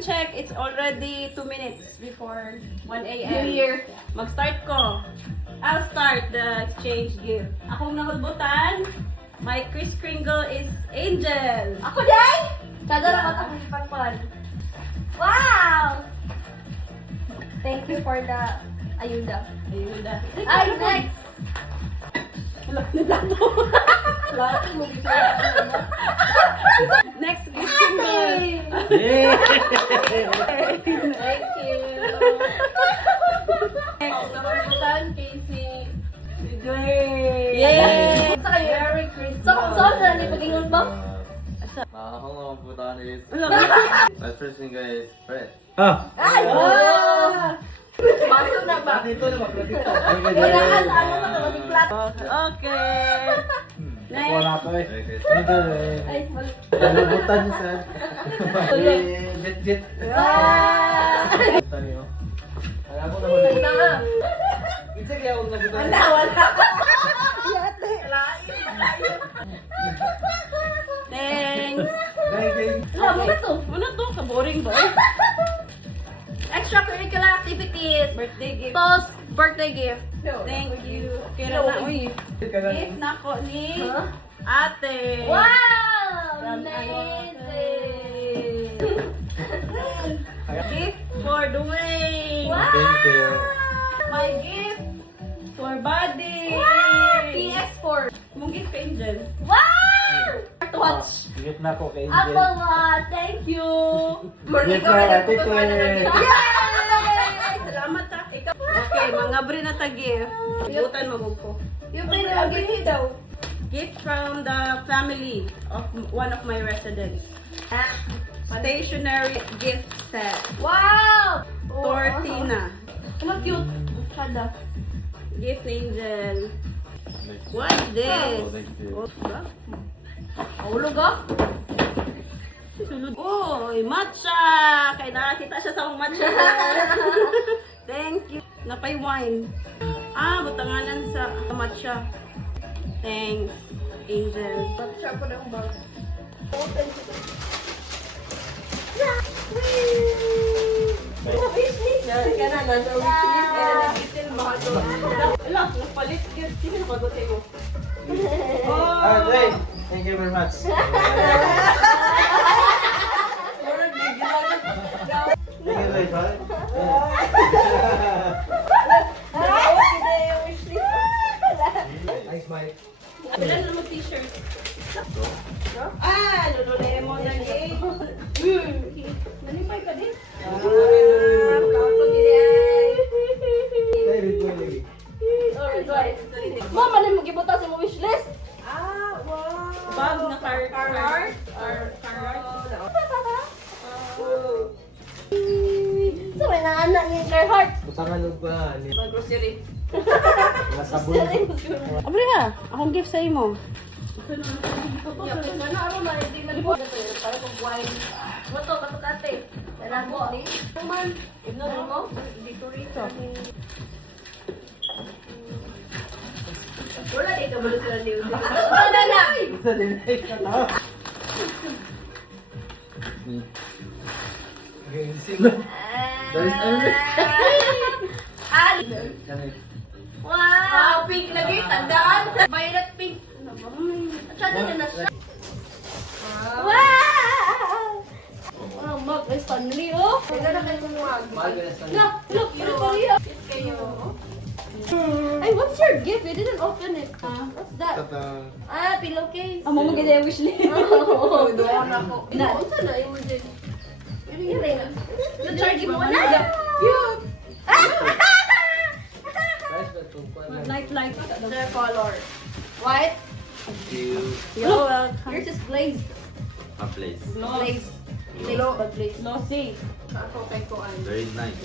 Time check, it's already 2 minutes before 1 a.m. New Year. Mag-start ko. I'll start the exchange gift. Akong nahulbutan, my Kris Kringle is Angel. Ako day! Kada rapat ako ipagpan. Wow! Thank you for the ayuda. Ayun na. Ay, next! Wala na plato. Lahat mo dito. Next gift Kringle. Yeah! Thank you. Next, nahulbutan, Casey. Yay! Sa kayo, Merry Christmas. So, na ni pagingon ba? Ako nga po is... My first finger is Fred. Ay! Oh! Baso na ba? Dito na mag-dito. Kailangan ano na kaming plato. Okay. Wala Next. ko eh. Merry Christmas. Ay, mali. Nalubutan niya sa... Bit-bit. Ah! Tani oh. Alam mo naman. Ganda nga. Isa kaya akong nabutan. Wala. Yate. Thanks. Wala mo na to. Ano to? Ka-boring ba? Extracurricular activities. Birthday gift. Post birthday gift. Thank you. Kaya na, uy. Gift na ko ni Huh? ate. Wow! From Amazing! Gift for Dwayne. Wow! Thank you. My gift for Buddy. Wow! PS4. Mong gift kay Angel. Wow! Watch. Higit na ako kay Apple Angel. Watch. Thank you. Higit na, tite. Yay! Salamat ha. Ikaw. Okay, mga bri na ta gift. Ibutan mo ko. Yung pinag-gift daw. Gift from the family of one of my residents. Stationery gift set. Wow! Tortina. Ano cute. Kada. Gift Angel. What's this? Oh, thank you. Oh, ba? Ulog ah. Sulod. Oy, matcha! Kaya nakakita siya sa akong matcha. Thank you. Napay wine. Ah, butanganan sa matcha. Thanks, Angel. Matcha po na akong bag. Ala, napalit gift. Sino napagote mo? Ah, Dwayne, thank you very much. Thank you, Dwayne. Nice, Mike. Ilan naman t-shirt? Ah, Lululemon na gay. Nanipay ka din. Very good. Mama, na mag-ibuta sa mo wishlist. Ah, wow. Bag na car. So, may naanak niya yung Carhartt. Kutangan mo ba? Bag grocery. Nasabon. Abre ha, akong gift sa imo. Yapit na na, ano na, hindi na libo. Para kung wine. Mato, katot ate. Kailan mo, ni? Naman. Ignore mo? Dito rito. Wala, di ka ba sa liw? Wala na! Isa din ay katawa. Al! Kami. Wow! Pink lagi, tandaan! Violet pink. Tsada na siya. Wow! Wow, Mag, ay Stanley, oh! Ganda na kayo mag. Mahal ka na sa Look, look, you know you. Ay, what's your gift? You didn't open it. What's that? Tatang. Ah, pillowcase. Amo mo gid wishlist. Oo, doon ako. Unsa na yung din? Yun na. Na-charge mo na? Cute! Guys, ba't kung kuwan Light. Their color. White. You're welcome. Yours is glazed. A place. Glazed. Gloss. Glazed. Glossy. Ako kay Kuan. Very nice.